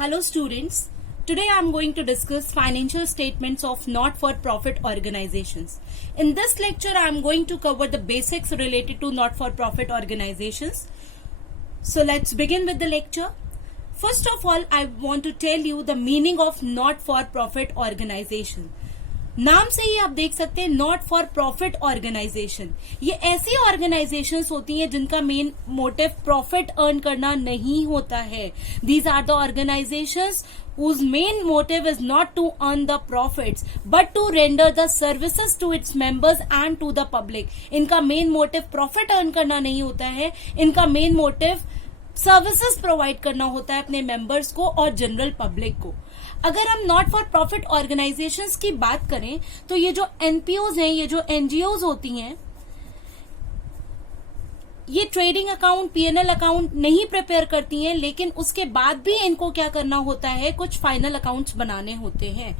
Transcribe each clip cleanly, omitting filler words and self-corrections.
Hello students, today I am going to discuss financial statements of not-for-profit organizations. In this lecture I am going to cover the basics related to not-for-profit organizations. So let's begin with the lecture. First of all, I want to tell you the meaning of not-for-profit organization. नाम से ही आप देख सकते हैं not for profit organisation. ये ऐसी organisations होती हैं जिनका मेन मोटिव प्रॉफिट अर्न करना नहीं होता है. These are the organisations whose main motive is not to earn the profits but to render the services to its members and to the public. इनका मेन मोटिव प्रॉफिट अर्न करना नहीं होता है. इनका मेन मोटिव सर्विसेज प्रोवाइड करना होता है अपने मेंबर्स को और जनरल पब्लिक को. अगर हम नॉट फॉर प्रॉफिट ऑर्गेनाइजेशंस की बात करें तो ये जो एनपीओज हैं, ये जो एनजीओज होती हैं, ये ट्रेडिंग अकाउंट, पीएनएल अकाउंट नहीं प्रिपेयर करती हैं, लेकिन उसके बाद भी इनको क्या करना होता है, कुछ फाइनल अकाउंट्स बनाने होते हैं.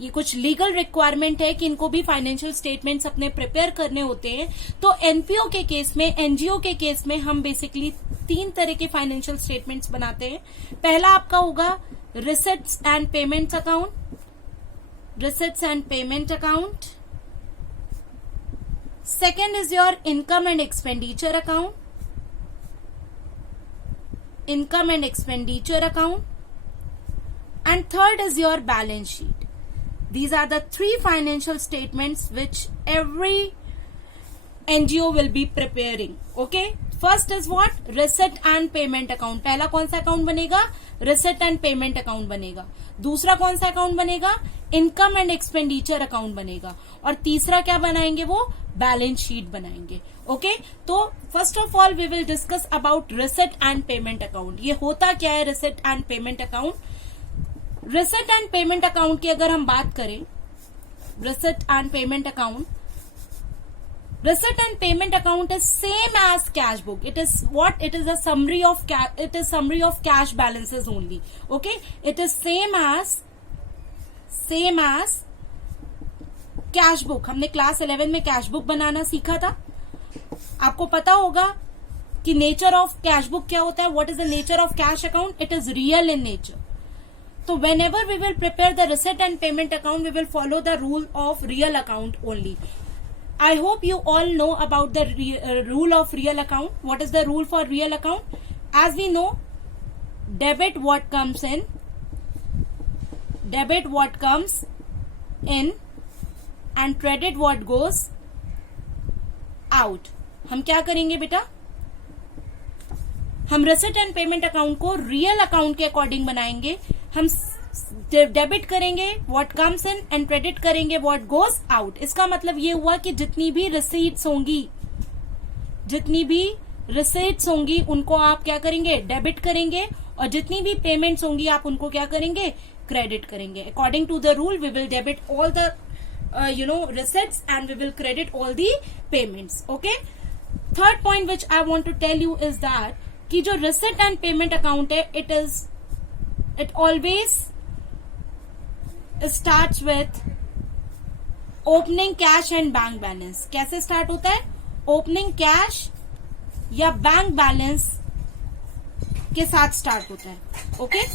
ये कुछ लीगल रिक्वायरमेंट है कि इनको भी फाइनेंशियल स्टेटमेंट्स अपने प्रिपेयर करने होते हैं. तो एनपीओ के केस में, एनजीओ के केस में हम बेसिकली 3 तरह के फाइनेंशियल स्टेटमेंट्स बनाते हैं. पहला आपका होगा receipts and payments account. Receipts and payment account. Second is your income and expenditure account. Income and expenditure account. And third is your balance sheet. These are the 3 financial statements which every NGO will be preparing. Okay? First is what? Receipt and payment account. पहला कौन सा account बनेगा? Receipt and payment account बनेगा. दूसरा कौन सा account बनेगा? Income and expenditure account बनेगा. और तीसरा क्या बनाएंगे? वो बैलेंस शीट बनाएंगे. ओके तो first of all we will discuss about receipt and payment account. ये होता क्या है receipt and payment account? Receipt and payment account की अगर हम बात करें, receipt and payment account, receipt and payment account is same as cash book. It is what? It is a summary of cash balances only. Okay, it is same as cash book. हमने class 11 में cash book बनाना सीखा था. आपको पता होगा कि nature of cash book क्या होता है. What is the nature of cash account? It is real in nature. So whenever we will prepare the receipt and payment account, we will follow the rule of real account only. I hope you all know about the rule of real account. What is the rule for real account? As we know, debit what comes in and credit what goes out. हम क्या करेंगे बेटा? हम receipt and payment account को real account के according बनाएंगे. हम debit करेंगे what comes in and credit करेंगे व्हाट गोज आउट. इसका मतलब ये हुआ कि जितनी भी रिसीट्स होंगी उनको आप क्या करेंगे? डेबिट करेंगे. और जितनी भी पेमेंट्स होंगी आप उनको क्या करेंगे? क्रेडिट करेंगे. According to the rule we will debit all the receipts and we will credit all the payments. Okay, third point which I want to tell you is that कि जो receipt and payment account है, it always starts with opening cash and bank balance. कैसे start होता है? opening cash या bank balance के साथ start होता है. Okay,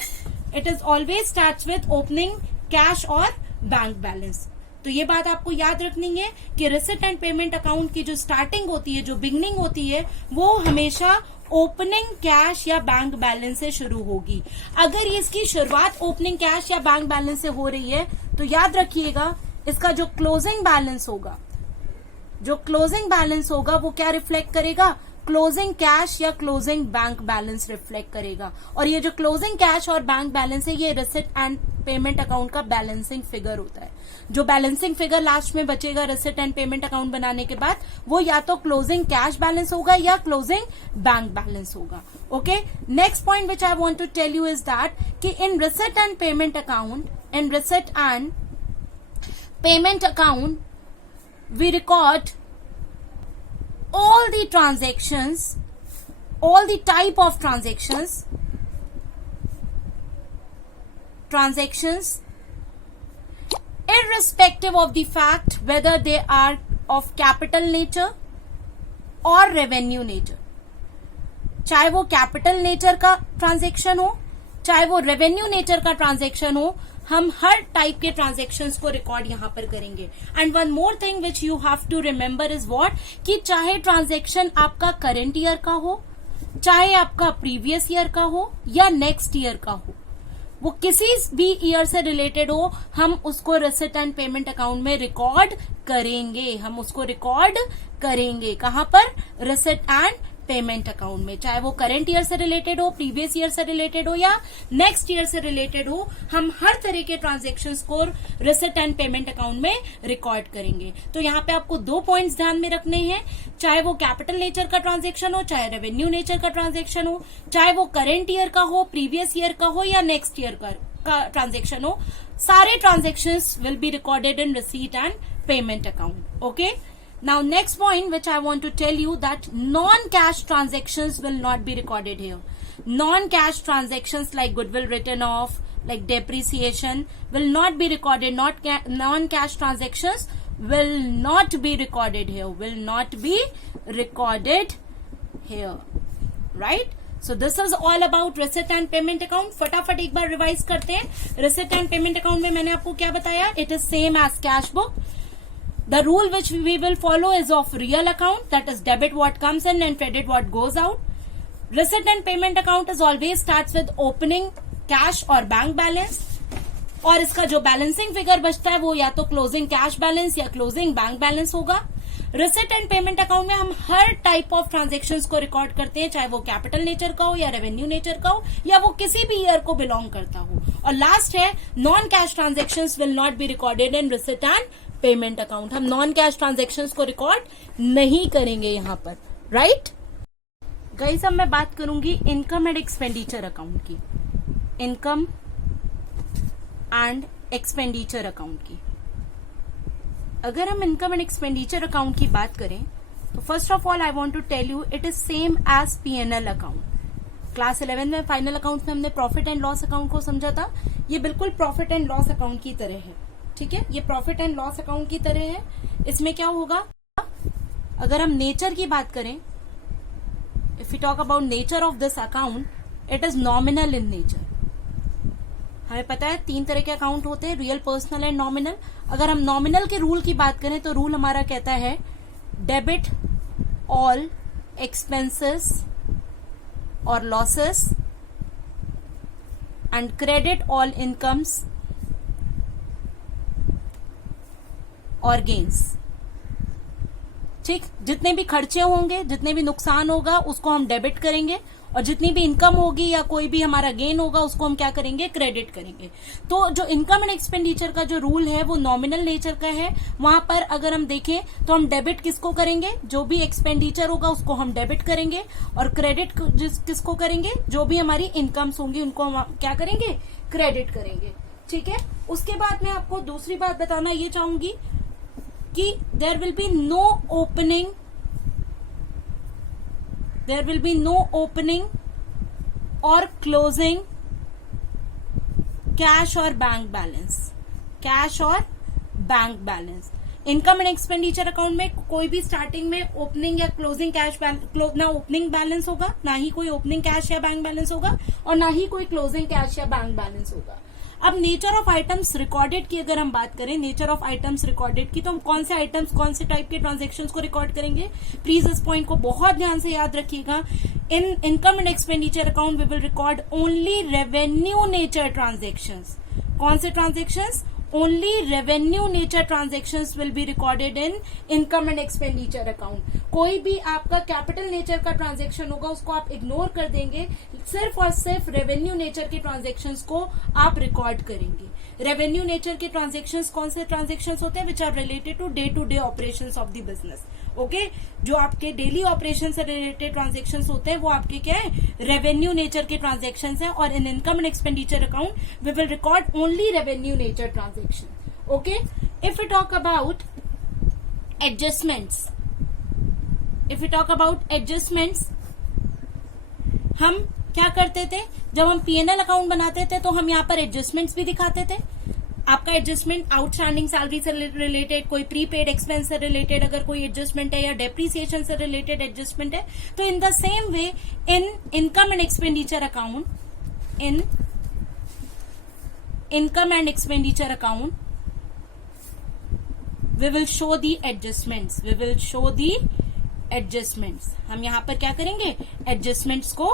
it is always starts with opening cash और bank balance. तो ये बात आपको याद रखनी है कि रिसिट एंड पेमेंट अकाउंट की जो स्टार्टिंग होती है, जो बिगनिंग होती है, वो हमेशा ओपनिंग कैश या बैंक बैलेंस से शुरू होगी. अगर इसकी शुरुआत ओपनिंग कैश या बैंक बैलेंस से हो रही है तो याद रखिएगा इसका जो क्लोजिंग बैलेंस होगा वो क्या रिफ्लेक्ट करेगा? क्लोजिंग कैश या क्लोजिंग बैंक बैलेंस रिफ्लेक्ट करेगा. और ये जो क्लोजिंग कैश और बैंक बैलेंस है, ये रिसिट एंड पेमेंट अकाउंट का बैलेंसिंग फिगर होता है. जो बैलेंसिंग फिगर लास्ट में बचेगा रिसिट एंड पेमेंट अकाउंट बनाने के बाद, वो या तो क्लोजिंग कैश बैलेंस होगा या क्लोजिंग बैंक बैलेंस होगा. Okay, next point which I want to tell you is that कि in receipt and payment account we record all the transactions, all the type of transactions irrespective of the fact whether they are of capital nature और revenue nature. चाहे वो capital nature का transaction हो चाहे वो revenue nature का transaction हो, हम हर टाइप के ट्रांजेक्शन्स को रिकॉर्ड यहां पर करेंगे. And one more thing which you have to remember is what, कि चाहे ट्रांजेक्शन आपका करंट ईयर का हो, चाहे आपका प्रीवियस ईयर का हो या नेक्स्ट ईयर का हो, वो किसी भी ईयर से रिलेटेड हो, हम उसको रिसिट एंड पेमेंट अकाउंट में रिकॉर्ड करेंगे. हम उसको रिकॉर्ड करेंगे कहां पर? रिसिट एंड पेमेंट अकाउंट में. चाहे वो करंट ईयर से रिलेटेड हो, प्रीवियस ईयर से रिलेटेड हो या नेक्स्ट ईयर से रिलेटेड हो, हम हर तरह के ट्रांजेक्शन्स को रिसिट एंड पेमेंट अकाउंट में रिकॉर्ड करेंगे. तो यहाँ पे आपको 2 पॉइंट्स ध्यान में रखने हैं. चाहे वो कैपिटल नेचर का ट्रांजेक्शन हो, चाहे रेवेन्यू नेचर का ट्रांजेक्शन हो, चाहे वो करंट ईयर का हो, प्रीवियस ईयर का हो या नेक्स्ट ईयर का ट्रांजेक्शन हो, सारे transactions will be recorded in receipt and payment account. Okay. Now next point which I want to tell you, that non-cash transactions will not be recorded here. Non-cash transactions like goodwill written off, like depreciation will not be recorded. Non-cash transactions will not be recorded here. Will not be recorded here. Right? So this is all about receipt and payment account. फटाफट एक बार revise करते हैं. Receipt and payment account में मैंने आपको क्या बताया? It is same as cash book. The rule which we will follow is of real account, that is debit what comes in and credit what goes out. Receipt and payment account is always starts with opening cash or bank balance, और इसका जो balancing figure बचता है वो या तो closing cash balance या closing bank balance होगा. रिसिट एंड पेमेंट अकाउंट में हम हर टाइप ऑफ ट्रांजेक्शन्स को रिकॉर्ड करते हैं, चाहे वो कैपिटल नेचर का हो या रेवेन्यू नेचर का हो या वो किसी भी ईयर को बिलोंग करता हो. और लास्ट है, non cash transactions will not be recorded in receipt and payment account. हम नॉन कैश ट्रांजेक्शन्स को रिकॉर्ड नहीं करेंगे यहां पर. राइट गाइस, अब मैं बात करूंगी इनकम एंड एक्सपेंडिचर अकाउंट की. इनकम एंड एक्सपेंडिचर अकाउंट की. अगर हम इनकम एंड एक्सपेंडिचर अकाउंट की बात करें तो first of all I want to tell you, it is same as P&L account. Class 11 में फाइनल अकाउंट में हमने प्रॉफिट एंड लॉस अकाउंट को समझा था. ये बिल्कुल प्रॉफिट एंड लॉस अकाउंट की तरह है. ठीक है, ये प्रॉफिट एंड लॉस अकाउंट की तरह है. इसमें क्या होगा, अगर हम नेचर की बात करें, if you talk about nature of this account, it is nominal in nature. हमें पता है 3 तरह के अकाउंट होते हैं, रियल, पर्सनल एंड नॉमिनल. अगर हम नॉमिनल के रूल की बात करें तो रूल हमारा कहता है डेबिट ऑल एक्सपेंसेस और losses and credit all incomes और गेन्स. ठीक, जितने भी खर्चे होंगे, जितने भी नुकसान होगा उसको हम डेबिट करेंगे, और जितनी भी इनकम होगी या कोई भी हमारा गेन होगा उसको हम क्या करेंगे? क्रेडिट करेंगे. तो जो इनकम एंड एक्सपेंडिचर का जो रूल है वो नॉमिनल नेचर का है. वहां पर अगर हम देखें तो हम डेबिट किसको करेंगे? जो भी एक्सपेंडिचर होगा उसको हम डेबिट करेंगे, और क्रेडिट किसको करेंगे? जो भी हमारी इनकम्स होंगी उनको हम क्या करेंगे? क्रेडिट करेंगे. ठीक है. उसके बाद मैं आपको दूसरी बात बताना ये चाहूंगी कि there will be no opening or closing cash or bank balance. Income and expenditure account में कोई भी स्टार्टिंग में ओपनिंग या क्लोजिंग कैश ना ओपनिंग बैलेंस होगा, ना ही कोई ओपनिंग कैश या बैंक बैलेंस होगा, और ना ही कोई क्लोजिंग कैश या बैंक बैलेंस होगा. अब नेचर ऑफ आइटम्स रिकॉर्डेड की अगर हम बात करें, नेचर ऑफ आइटम्स रिकॉर्डेड की, तो हम कौन से आइटम्स, कौन से टाइप के ट्रांजेक्शन्स को रिकॉर्ड करेंगे? प्लीज इस पॉइंट को बहुत ध्यान से याद रखिएगा. In income and expenditure account we will record only revenue nature transactions. कौन से transactions? Only revenue nature transactions will be recorded in income and expenditure account. कोई भी आपका कैपिटल नेचर का ट्रांजेक्शन होगा उसको आप इग्नोर कर देंगे, सिर्फ और सिर्फ रेवेन्यू नेचर के ट्रांजेक्शन्स को आप रिकॉर्ड करेंगे. रेवेन्यू नेचर के ट्रांजेक्शन्स कौन से ट्रांजेक्शन्स होते हैं? Which are related to day operations of the business. Okay, जो आपके डेली ऑपरेशन से रिलेटेड ट्रांजेक्शन्स होते हैं वो आपके क्या है? रेवेन्यू नेचर के ट्रांजेक्शन्स हैं. और in income and expenditure account we will record only revenue nature transaction. Okay. If you talk about adjustments, हम क्या करते थे? जब हम P&L अकाउंट बनाते थे तो हम यहाँ पर एडजस्टमेंट्स भी दिखाते थे. आपका एडजस्टमेंट आउटस्टैंडिंग सैलरी से रिलेटेड, कोई प्रीपेड एक्सपेंस से रिलेटेड अगर कोई एडजस्टमेंट है, या डेप्रिसिएशन से रिलेटेड एडजस्टमेंट है, तो in the same way in income and expenditure account, in income and expenditure account, we will show the adjustments. We will show the adjustments. हम यहाँ पर क्या करेंगे? एडजस्टमेंट्स को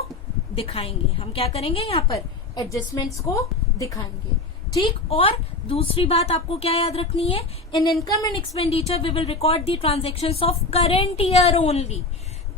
दिखाएंगे. हम क्या करेंगे? यहाँ पर एडजस्टमेंट्स को दिखाएंगे. ठीक. और दूसरी बात आपको क्या याद रखनी है? In income and expenditure we will record the transactions of current year only.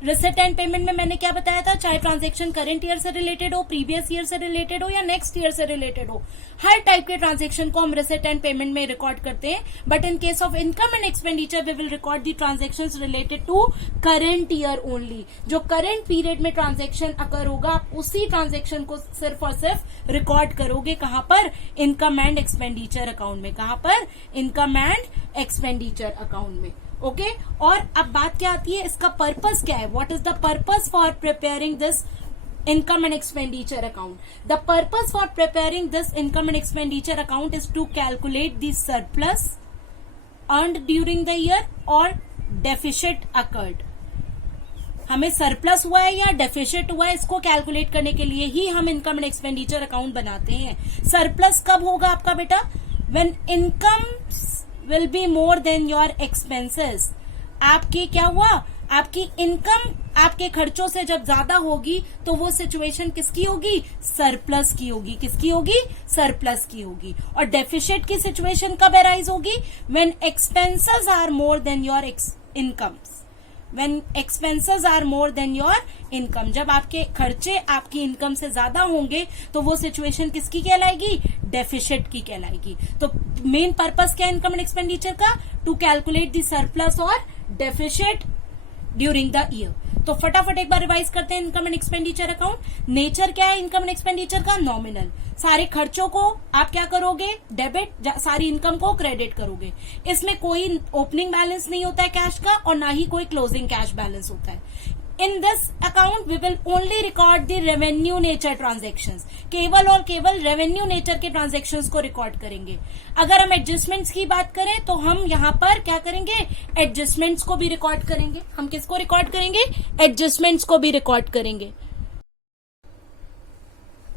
Receipt and payment में मैंने क्या बताया था? चाहे ट्रांजेक्शन करंट ईयर से रिलेटेड हो, प्रीवियस ईयर से रिलेटेड हो या नेक्स्ट ईयर से रिलेटेड हो, हर टाइप के ट्रांजेक्शन को हम रिसिट एंड पेमेंट में रिकॉर्ड करते हैं. But in case of income and expenditure we will record the transactions related to current year only. जो करंट पीरियड में ट्रांजेक्शन अकर होगा, आप उसी ट्रांजेक्शन को सिर्फ और सिर्फ रिकॉर्ड करोगे. कहां पर? इनकम एंड एक्सपेंडिचर अकाउंट में. कहां पर? इनकम एंड एक्सपेंडिचर अकाउंट में. ओके. और अब बात क्या आती है? इसका पर्पस क्या है? What is the purpose for preparing this income and expenditure account? The purpose for preparing this income and expenditure account is to calculate the surplus earned during the year or deficit occurred. हमें surplus हुआ है या deficit हुआ है, इसको calculate करने के लिए ही हम इनकम एंड एक्सपेंडिचर अकाउंट बनाते हैं. सरप्लस कब होगा आपका बेटा? When income will be more than your expenses. आपकी क्या हुआ? आपकी इनकम आपके खर्चों से जब ज्यादा होगी तो वो सिचुएशन किसकी होगी? सरप्लस की होगी. किसकी होगी? सरप्लस की होगी. और डेफिसिट की सिचुएशन कब अराइज होगी? When expenses are more than your incomes. When expenses are more than your income. जब आपके खर्चे आपकी इनकम से ज्यादा होंगे तो वो सिचुएशन किसकी कहलाएगी? डेफिसिट की कहलाएगी. तो मेन पर्पस क्या है इनकम एंड एक्सपेंडिचर का? टू कैलकुलेट द सरप्लस और डेफिसिट ड्यूरिंग द ईयर. तो फटाफट एक बार रिवाइज करते हैं income and expenditure account. Nature क्या है इनकम एंड एक्सपेंडिचर का? नॉमिनल. सारे खर्चों को आप क्या करोगे? डेबिट. सारी इनकम को क्रेडिट करोगे. इसमें कोई ओपनिंग बैलेंस नहीं होता है कैश का और ना ही कोई क्लोजिंग कैश बैलेंस होता है. In this account we will only record the revenue nature transactions. केवल और केवल रेवेन्यू नेचर के ट्रांजेक्शन्स को रिकॉर्ड करेंगे. अगर हम एडजस्टमेंट्स की बात करें तो हम यहाँ पर क्या करेंगे? एडजस्टमेंट्स को भी रिकॉर्ड करेंगे. हम किसको रिकॉर्ड करेंगे? एडजस्टमेंट्स को भी रिकॉर्ड करेंगे.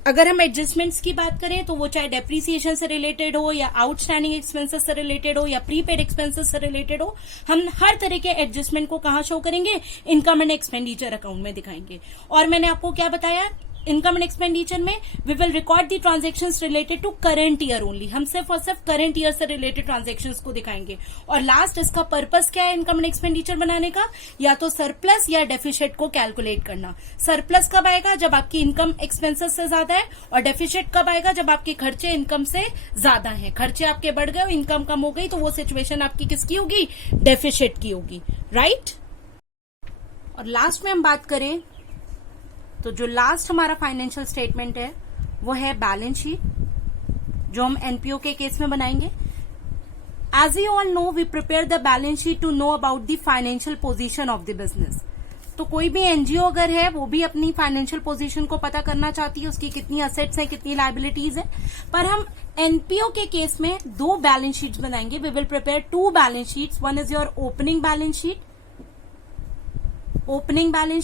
अगर हम एडजस्टमेंट्स की बात करें तो वो चाहे डेप्रीसिएशन से रिलेटेड हो या आउटस्टैंडिंग एक्सपेंसेस से रिलेटेड हो या प्रीपेड एक्सपेंसेस से रिलेटेड हो, हम हर तरह के एडजस्टमेंट को कहां शो करेंगे? इनकम एंड एक्सपेंडिचर अकाउंट में दिखाएंगे. और मैंने आपको क्या बताया? इनकम एंड एक्सपेंडिचर में we will record the transactions related to current year only. हम सिर्फ और सिर्फ करंट ईयर से रिलेटेड ट्रांजेक्शन्स को दिखाएंगे. और लास्ट इसका पर्पस क्या है इनकम एंड एक्सपेंडिचर बनाने का? या तो सरप्लस या डेफिसिट को कैलकुलेट करना. सरप्लस कब आएगा? जब आपकी इनकम एक्सपेंसेस से ज्यादा है. और डेफिसिट कब आएगा? जब आपके खर्चे इनकम से ज्यादा है. खर्चे आपके बढ़ गए, इनकम कम हो गई, तो वो सिचुएशन आपकी किसकी होगी? डेफिसिट की होगी. राइट. और लास्ट में हम बात करें तो जो लास्ट हमारा फाइनेंशियल स्टेटमेंट है वो है बैलेंस शीट, जो हम एनपीओ के केस में बनाएंगे. As you all know we prepare the balance sheet to know about the financial position of the business. तो कोई भी एनजीओ अगर है वो भी अपनी फाइनेंशियल पोजीशन को पता करना चाहती है, उसकी कितनी असेट्स हैं, कितनी लायबिलिटीज है. पर हम एनपीओ के केस में दो बैलेंस शीट्स बनाएंगे. We will prepare two balance sheets. One is your opening balance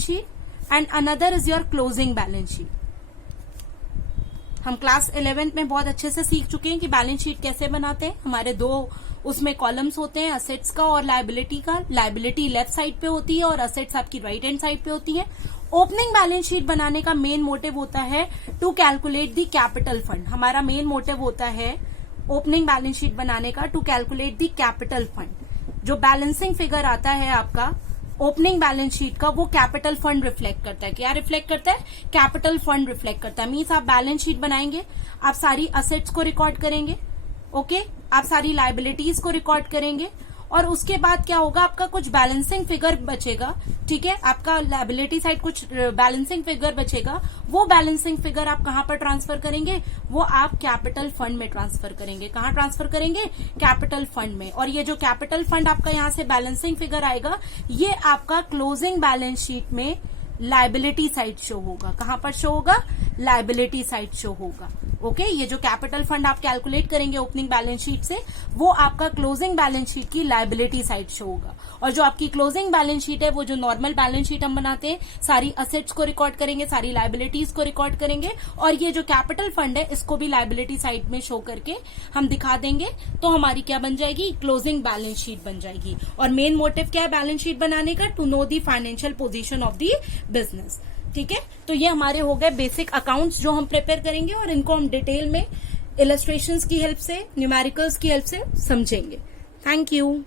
sheet and another is your closing balance sheet. हम क्लास 11th में बहुत अच्छे से सीख चुके हैं कि बैलेंस शीट कैसे बनाते हैं. हमारे दो उसमें कॉलम्स होते हैं, असेट्स का और लायबिलिटी का. लायबिलिटी लेफ्ट साइड पे होती है और असेट्स आपकी राइट हैंड साइड पे होती है. ओपनिंग बैलेंस शीट बनाने का मेन मोटिव होता है to calculate the capital fund. हमारा मेन मोटिव होता है ओपनिंग बैलेंस शीट बनाने का to calculate the capital fund. जो बैलेंसिंग फिगर आता है आपका ओपनिंग बैलेंस शीट का, वो कैपिटल फंड रिफ्लेक्ट करता है. क्या रिफ्लेक्ट करता है? कैपिटल फंड रिफ्लेक्ट करता है. मीन्स आप बैलेंस शीट बनाएंगे, आप सारी असेट्स को रिकॉर्ड करेंगे. ओके. आप सारी लायबिलिटीज को रिकॉर्ड करेंगे और उसके बाद क्या होगा? आपका कुछ बैलेंसिंग फिगर बचेगा. ठीक है. आपका लायबिलिटी साइड कुछ बैलेंसिंग फिगर बचेगा. वो बैलेंसिंग फिगर आप कहां पर ट्रांसफर करेंगे? वो आप कैपिटल फंड में ट्रांसफर करेंगे. कहां ट्रांसफर करेंगे? कैपिटल फंड में. और ये जो कैपिटल फंड आपका यहां से बैलेंसिंग फिगर आएगा, ये आपका क्लोजिंग बैलेंस शीट में लायबिलिटी साइड शो होगा. कहां पर शो होगा? लायबिलिटी साइड शो होगा. ओके ये जो कैपिटल फंड आप कैलकुलेट करेंगे ओपनिंग बैलेंस शीट से, वो आपका क्लोजिंग बैलेंस शीट की लायबिलिटी साइड शो होगा। और जो आपकी क्लोजिंग बैलेंस शीट है, वो जो नॉर्मल बैलेंस शीट हम बनाते हैं, सारी असेट्स को रिकॉर्ड करेंगे, सारी लायबिलिटीज को रिकॉर्ड करेंगे, और ये जो कैपिटल फंड है इसको भी लायबिलिटी साइड में शो करके हम दिखा देंगे, तो हमारी क्या बन जाएगी, क्लोजिंग बैलेंस शीट बन जाएगी। और मेन मोटिव क्या है बैलेंस शीट बनाने का, to know the financial position of the business. ठीक है, तो ये हमारे हो गए बेसिक अकाउंट्स जो हम प्रिपेयर करेंगे, और इनको हम डिटेल में इलस्ट्रेशंस की हेल्प से, न्यूमेरिकल्स की हेल्प से समझेंगे। Thank you.